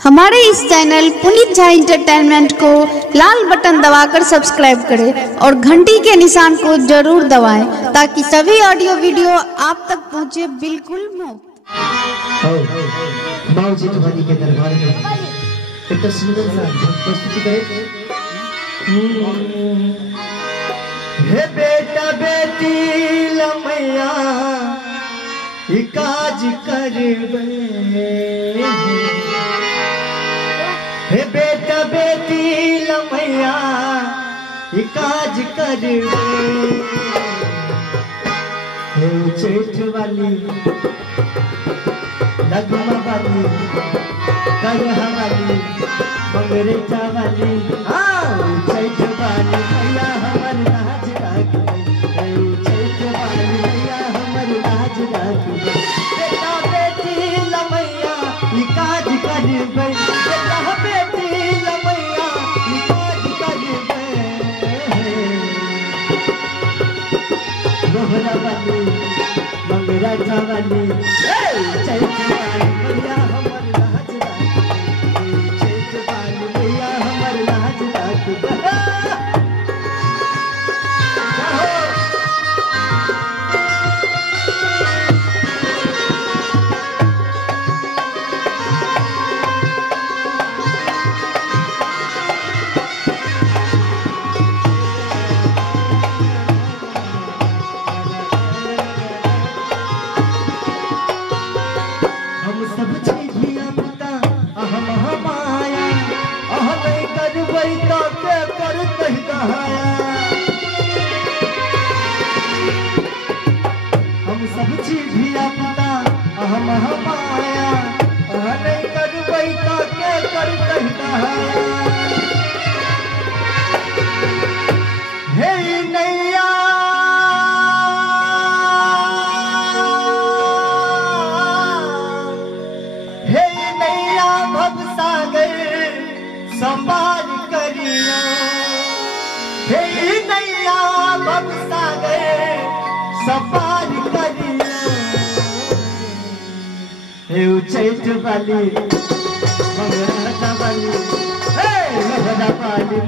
हमारे इस channel Puneet Jha entertainment को लाल button दबाकर सब्सक्राइब करें और घंटी के निशान को जरूर दबाएं ताकि सभी ऑडियो वीडियो आप तक पहुंचे बिल्कुल मुफ्त। माँ जी तुम्हारी के दरबार में एक तो सुंदर सा प्रस्तुति करें। हे बेटा बेटी लमैया काज करबे, हे बेटा बेटी लमैया काज करबे, हे चेठ वाली लगमा वाली करहा वाली मंगरेचा वाली चेठ वाली मैया हमर नाच राख, चेठ वाली मैया हमर नाच राख। बेटा बेटी लमैया काज करबे, बेटा बेटी लमैया काज करबे, रोहरा वाली मंगरेचा वाली चेठ वाली मैया हमर नाच राख, चेठ वाली मैया हमर नाच राख। हम सब चीजिया पिता अहम हमाया, अह नहीं करबै तो के करतै दहाया। हम सब चीजिया पिता अहम हमाया, अह नहीं करबै तो के करतै दहाया। हे नैया हे नैया भव सागर सवार करिया, हे नैया भव सागर सवार करिया, हे चैठ वाली मंगरा वाली हे लहरा वाली